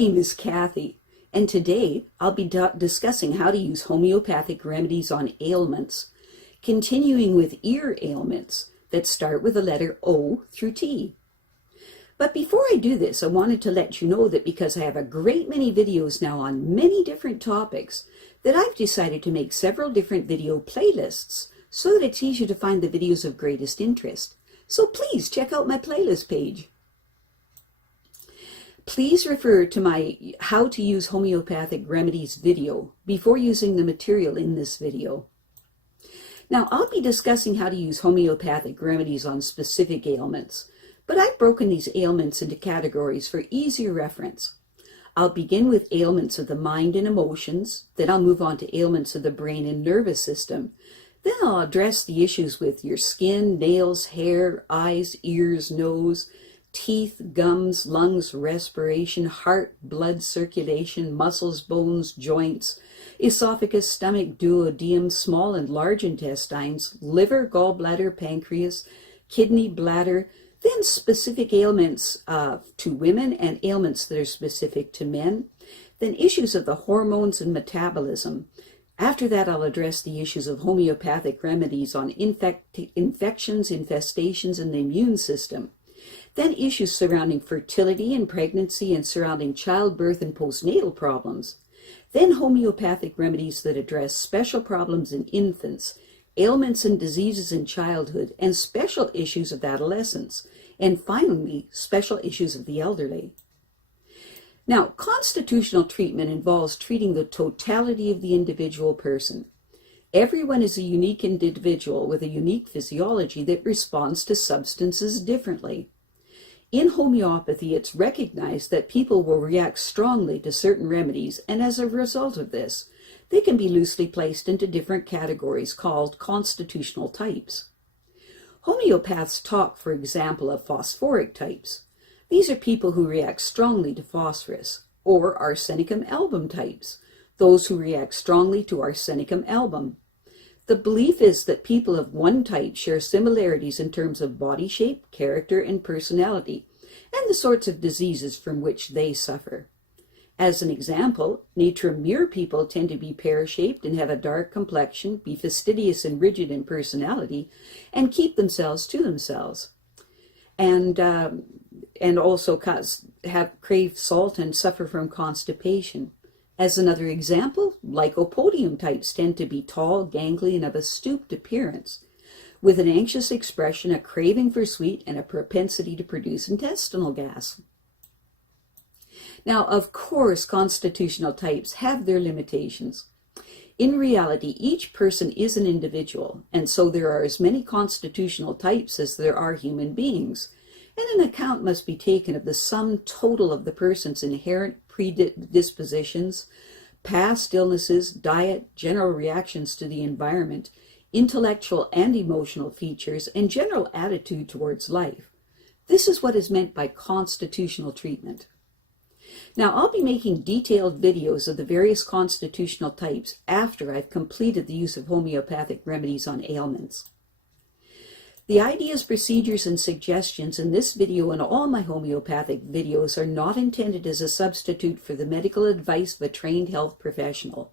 name is Kathy, and today I'll be discussing how to use homeopathic remedies on ailments, continuing with ear ailments that start with the letter O through T. But before I do this, I wanted to let you know that because I have a great many videos now on many different topics, that I've decided to make several different video playlists so that it's easier to find the videos of greatest interest. So please check out my playlist page. Please refer to my How to Use Homeopathic Remedies video before using the material in this video. Now, I'll be discussing how to use homeopathic remedies on specific ailments, but I've broken these ailments into categories for easier reference. I'll begin with ailments of the mind and emotions, then I'll move on to ailments of the brain and nervous system. Then I'll address the issues with your skin, nails, hair, eyes, ears, nose, teeth, gums, lungs, respiration, heart, blood circulation, muscles, bones, joints, esophagus, stomach, duodenum, small and large intestines, liver, gallbladder, pancreas, kidney, bladder, then specific ailments to women and ailments that are specific to men, then issues of the hormones and metabolism. After that, I'll address the issues of homeopathic remedies on infections, infestations, and the immune system. Then issues surrounding fertility and pregnancy and surrounding childbirth and postnatal problems. Then homeopathic remedies that address special problems in infants, ailments and diseases in childhood, and special issues of adolescence. And finally, special issues of the elderly. Now, constitutional treatment involves treating the totality of the individual person. Everyone is a unique individual with a unique physiology that responds to substances differently. In homeopathy, it's recognized that people will react strongly to certain remedies, and as a result of this, they can be loosely placed into different categories called constitutional types. Homeopaths talk, for example, of phosphoric types. These are people who react strongly to phosphorus, or arsenicum album types, those who react strongly to arsenicum album. The belief is that people of one type share similarities in terms of body shape, character, and personality, and the sorts of diseases from which they suffer. As an example, Natrum-Muir people tend to be pear-shaped and have a dark complexion, be fastidious and rigid in personality, and keep themselves to themselves. And also crave salt and suffer from constipation. As another example, Lycopodium types tend to be tall, gangly, and of a stooped appearance, with an anxious expression, a craving for sweet, and a propensity to produce intestinal gas. Now, of course, constitutional types have their limitations. In reality, each person is an individual, and so there are as many constitutional types as there are human beings, and an account must be taken of the sum total of the person's inherent predispositions, past illnesses, diet, general reactions to the environment, intellectual and emotional features, and general attitude towards life. This is what is meant by constitutional treatment. Now, I'll be making detailed videos of the various constitutional types after I've completed the use of homeopathic remedies on ailments. The ideas, procedures, and suggestions in this video and all my homeopathic videos are not intended as a substitute for the medical advice of a trained health professional.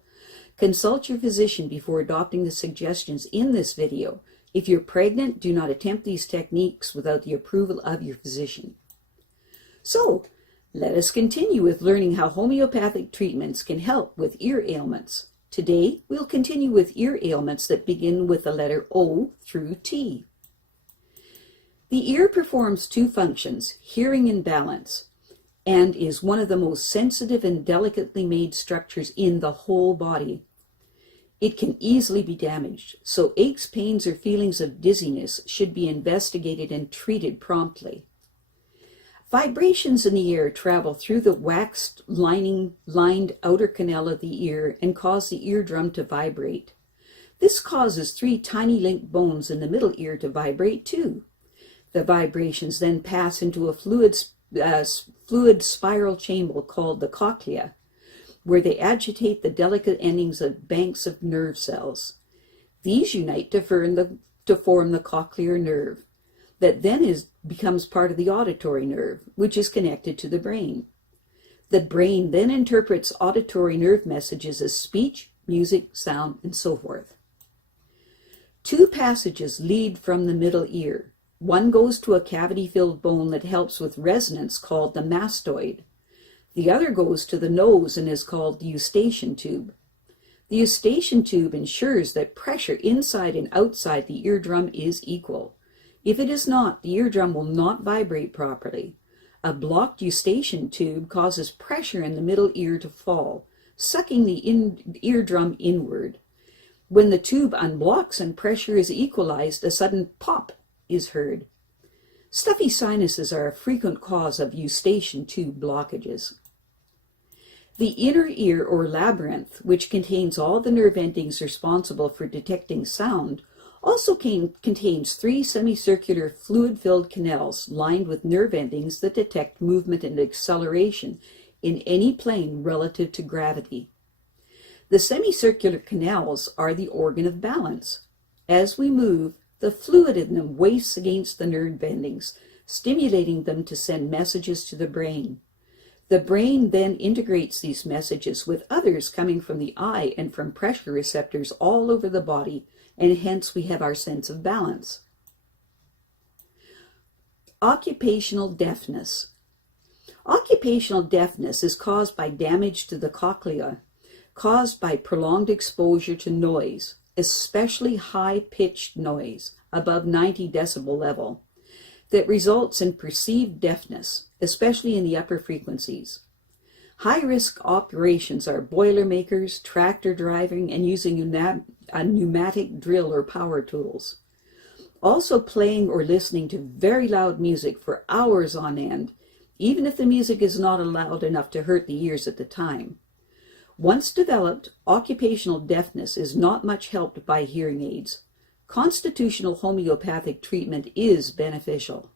Consult your physician before adopting the suggestions in this video. If you're pregnant, do not attempt these techniques without the approval of your physician. So, let us continue with learning how homeopathic treatments can help with ear ailments. Today, we'll continue with ear ailments that begin with the letter O through T. The ear performs two functions, hearing and balance, and is one of the most sensitive and delicately made structures in the whole body. It can easily be damaged, so aches, pains, or feelings of dizziness should be investigated and treated promptly. Vibrations in the ear travel through the waxed lined outer canal of the ear and cause the eardrum to vibrate. This causes three tiny linked bones in the middle ear to vibrate too. The vibrations then pass into a fluid spiral chamber called the cochlea, where they agitate the delicate endings of banks of nerve cells. These unite to form the cochlear nerve, that then becomes part of the auditory nerve, which is connected to the brain. The brain then interprets auditory nerve messages as speech, music, sound, and so forth. Two passages lead from the middle ear. One goes to a cavity-filled bone that helps with resonance called the mastoid. The other goes to the nose and is called the eustachian tube. The eustachian tube ensures that pressure inside and outside the eardrum is equal. If it is not, the eardrum will not vibrate properly. A blocked eustachian tube causes pressure in the middle ear to fall, sucking the eardrum inward. When the tube unblocks and pressure is equalized, a sudden pop is heard. Stuffy sinuses are a frequent cause of eustachian tube blockages. The inner ear, or labyrinth, which contains all the nerve endings responsible for detecting sound, also contains three semicircular fluid-filled canals lined with nerve endings that detect movement and acceleration in any plane relative to gravity. The semicircular canals are the organ of balance. As we move, the fluid in them wastes against the nerve endings, stimulating them to send messages to the brain. The brain then integrates these messages with others coming from the eye and from pressure receptors all over the body, and hence we have our sense of balance. Occupational deafness. Occupational deafness is caused by damage to the cochlea, caused by prolonged exposure to noise, especially high-pitched noise, above 90 decibel level, that results in perceived deafness, especially in the upper frequencies. High-risk operations are boilermakers, tractor driving, and using a pneumatic drill or power tools. Also playing or listening to very loud music for hours on end, even if the music is not loud enough to hurt the ears at the time. Once developed, occupational deafness is not much helped by hearing aids. Constitutional homeopathic treatment is beneficial.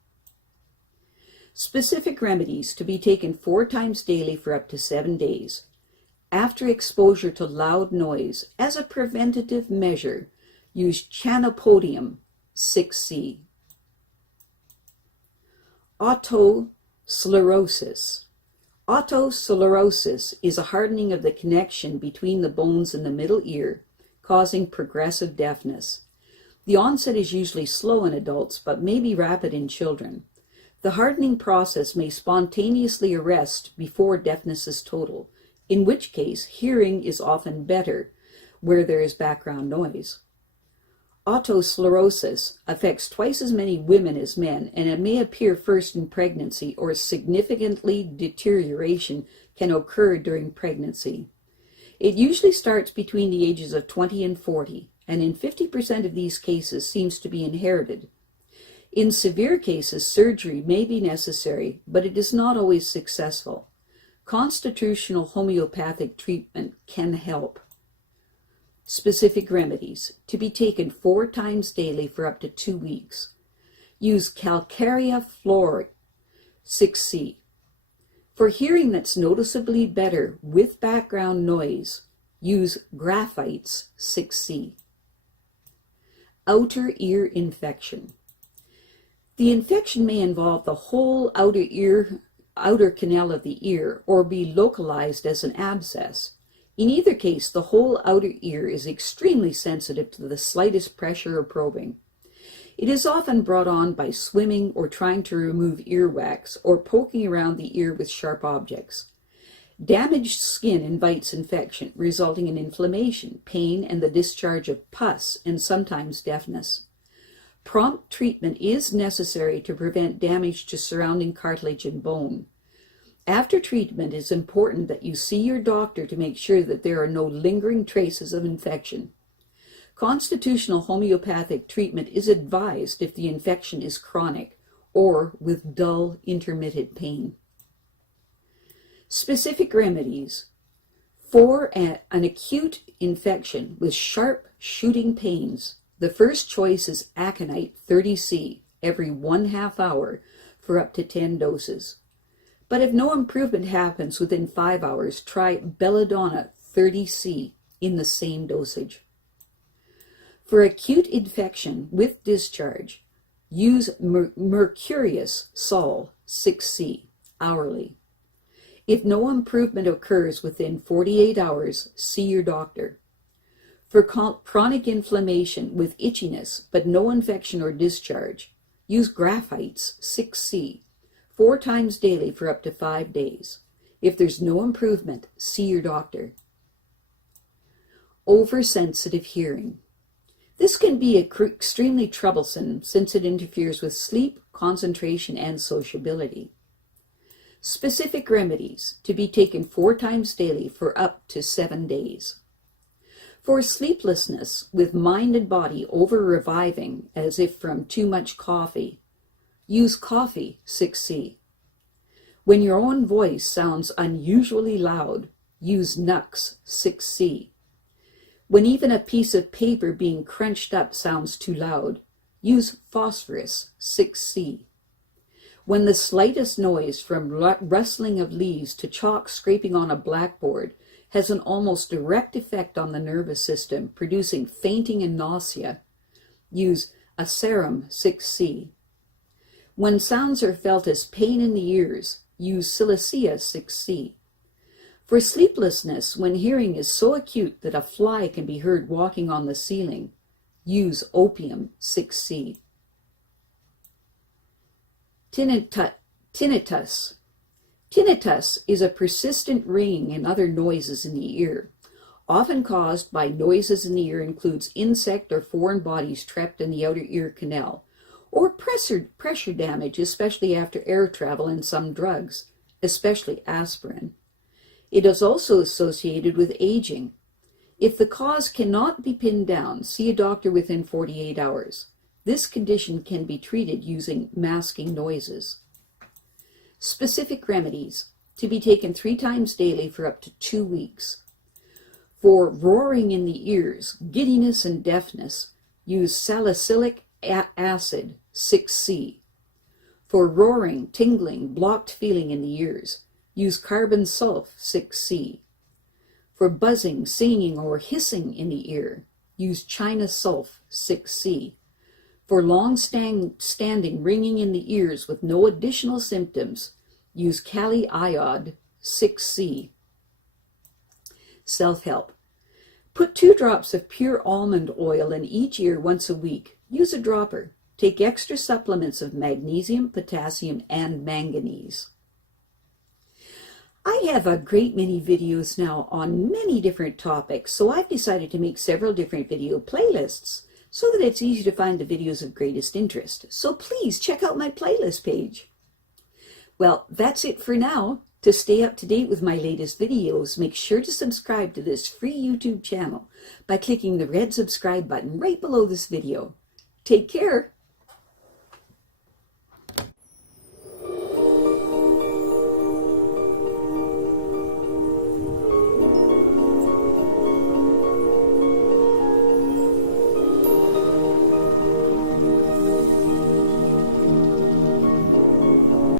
Specific remedies to be taken 4 times daily for up to 7 days. After exposure to loud noise, as a preventative measure, use Chenopodium 6C. Otosclerosis. Otosclerosis is a hardening of the connection between the bones in the middle ear, causing progressive deafness. The onset is usually slow in adults, but may be rapid in children. The hardening process may spontaneously arrest before deafness is total, in which case hearing is often better where there is background noise. Otosclerosis affects twice as many women as men, and it may appear first in pregnancy, or significantly deterioration can occur during pregnancy. It usually starts between the ages of 20 and 40, and in 50% of these cases seems to be inherited. In severe cases, surgery may be necessary, but it is not always successful. Constitutional homeopathic treatment can help. Specific remedies to be taken 4 times daily for up to 2 weeks. Use Calcarea Fluor 6C. For hearing that's noticeably better with background noise, use Graphites 6C. Outer ear infection. The infection may involve the whole outer canal of the ear, or be localized as an abscess. In either case, the whole outer ear is extremely sensitive to the slightest pressure or probing. It is often brought on by swimming or trying to remove earwax or poking around the ear with sharp objects. Damaged skin invites infection, resulting in inflammation, pain, and the discharge of pus, and sometimes deafness. Prompt treatment is necessary to prevent damage to surrounding cartilage and bone. After treatment, it is important that you see your doctor to make sure that there are no lingering traces of infection. Constitutional homeopathic treatment is advised if the infection is chronic or with dull, intermittent pain. Specific remedies. For an acute infection with sharp shooting pains, the first choice is Aconite 30C every 1/2 hour for up to 10 doses. But if no improvement happens within 5 hours, try Belladonna 30C in the same dosage. For acute infection with discharge, use Mercurius Sol 6C hourly. If no improvement occurs within 48 hours, see your doctor. For chronic inflammation with itchiness but no infection or discharge, use Graphites 6C 4 times daily for up to 5 days. If there's no improvement, see your doctor. Oversensitive hearing. This can be extremely troublesome since it interferes with sleep, concentration, and sociability. Specific remedies to be taken 4 times daily for up to 7 days. For sleeplessness with mind and body over-reviving as if from too much coffee, use Coffea 6C. When your own voice sounds unusually loud, use Nux 6C. When even a piece of paper being crunched up sounds too loud, use Phosphorus 6C. When the slightest noise from rustling of leaves to chalk scraping on a blackboard has an almost direct effect on the nervous system, producing fainting and nausea, use Asarum 6C. When sounds are felt as pain in the ears, use Silicea 6C. For sleeplessness, when hearing is so acute that a fly can be heard walking on the ceiling, use Opium 6C. Tinnitus. Tinnitus is a persistent ringing and other noises in the ear. Often caused by noises in the ear includes insect or foreign bodies trapped in the outer ear canal, or pressure damage, especially after air travel and some drugs, especially aspirin. It is also associated with aging. If the cause cannot be pinned down, see a doctor within 48 hours. This condition can be treated using masking noises. Specific remedies to be taken 3 times daily for up to 2 weeks. For roaring in the ears, giddiness, and deafness, use Salicylic acid 6C. For roaring, tingling, blocked feeling in the ears, use carbon Sulph 6C. For buzzing, singing, or hissing in the ear, use China Sulph 6C. For long-standing ringing in the ears with no additional symptoms, use Kali Iod 6C. Self-help. Put 2 drops of pure almond oil in each ear once a week. Use a dropper. Take extra supplements of magnesium, potassium, and manganese. I have a great many videos now on many different topics, so I've decided to make several different video playlists so that it's easy to find the videos of greatest interest. So please check out my playlist page. Well, that's it for now. To stay up to date with my latest videos, make sure to subscribe to this free YouTube channel by clicking the red subscribe button right below this video. Take care.